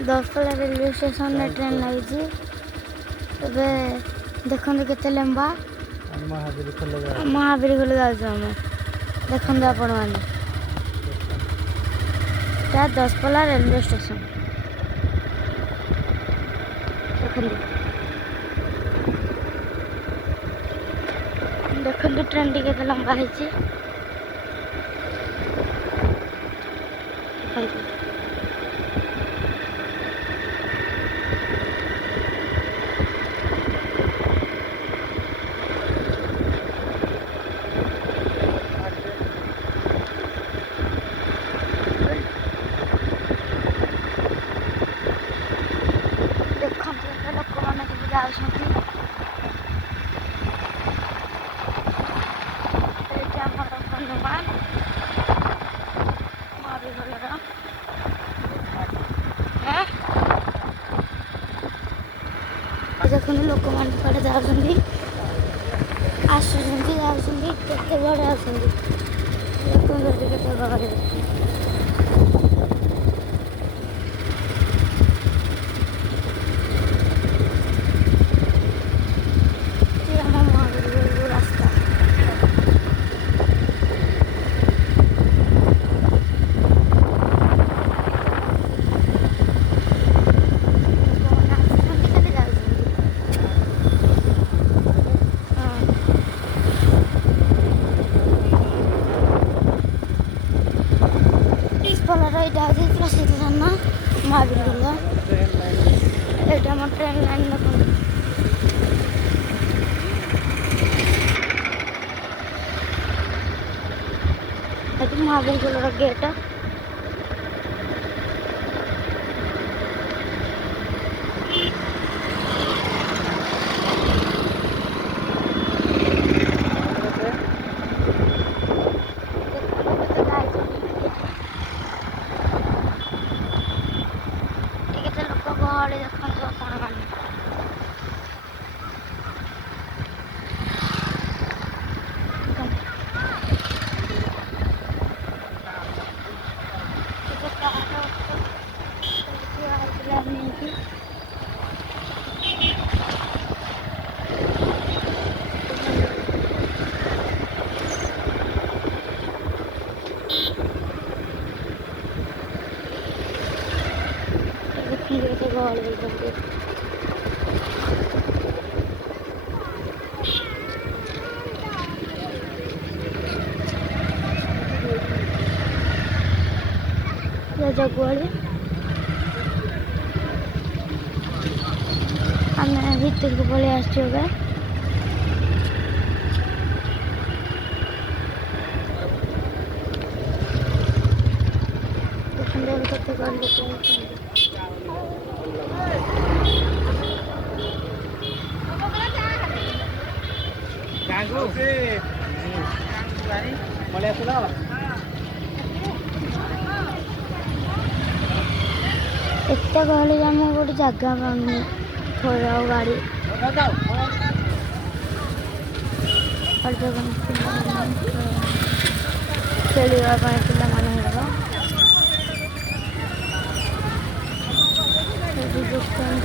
दशपल्ला railway station में train लगी तबे देखते केते लंबा महावीर खोल जाऊँ देखते आपण मैंने दशपल्ला रेलवे स्टेशन देखते ट्रेन टी केते लंबा है देखो लोक मैंने कड़े जाऊँगी आसुँच जाऊँगी केते बड़े आसुँगी केते बड़े रास्ता এটা হচ্ছে প্রসিদ্ধ না মহাবীরগুলো এটা আমার ট্রেন লাইন দেখুন এটা মহাবীরগুলোর গেট गहली देखते आपण मैंने जगुआड़ी आम भर को पलि आसवे एत गहली आम गोटे जगह पाऊनी थोड़ा गाड़ी खेलवा दुकान